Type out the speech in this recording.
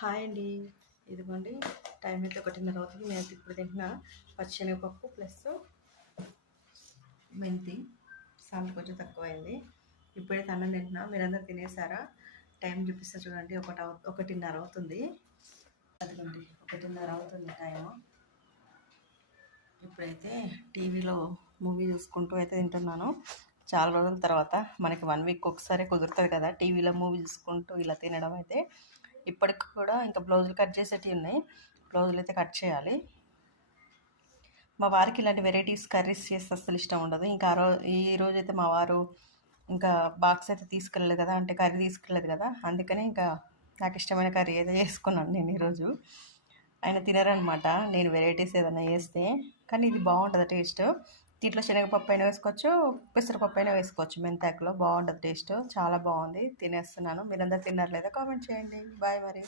Hi అండి. ఇదిగోండి time అయితే 1:30 అవుతుంది. నేను ఇప్పుడు తింటున్న పచ్చెనగపప్పు ప్లస్ మెంతి. సాల్ట్ కొంచెం తక్కువైంది. ఇప్పుడైతే అన్నం తింటున్నా. మీరందరూ తినేసారా? టైం చూపిస్తా చూడండి. 1:30 అవుతుంది. అదిగోండి 1:30 అవుతుంది టైము. ఇప్పుడైతే టీవీలో మూవీ చూసుకుంటూ అయితే తింటున్నాను. చాలా రోజుల తర్వాత మనకి 1 వీక్ ఒకసారి కుదురుతుంది కదా టీవీలో మూవీ చూసుకుంటూ ఇలా తినడం. అయితే ఇప్పటికి కూడా ఇంకా బ్లౌజులు కట్ చేసేటివి ఉన్నాయి. బ్లౌజులు అయితే కట్ చేయాలి. మా వారికి ఇలాంటి వెరైటీస్ కర్రీస్ చేస్తే అస్సలు ఇష్టం ఉండదు. ఇంకా ఈ రోజు అయితే మా వారు ఇంకా బాక్స్ అయితే తీసుకెళ్ళలేదు కదా, అంటే కర్రీ తీసుకెళ్ళలేదు కదా, అందుకని ఇంకా నాకు ఇష్టమైన కర్రీ అయితే చేసుకున్నాను నేను ఈరోజు. ఆయన తినరనమాట నేను వెరైటీస్ ఏదైనా చేస్తే, కానీ ఇది బాగుంటుంది టేస్ట్. దీంట్లో శనగపప్పు అయినా వేసుకోవచ్చు, పెసరపప్పు అయినా వేసుకోవచ్చు. మెంతాకులో బాగుంటుంది టేస్ట్, చాలా బాగుంది. తినేస్తున్నాను. మీరందరూ తిన్నారు లేదా కామెంట్ చేయండి. బాయ్ మరి.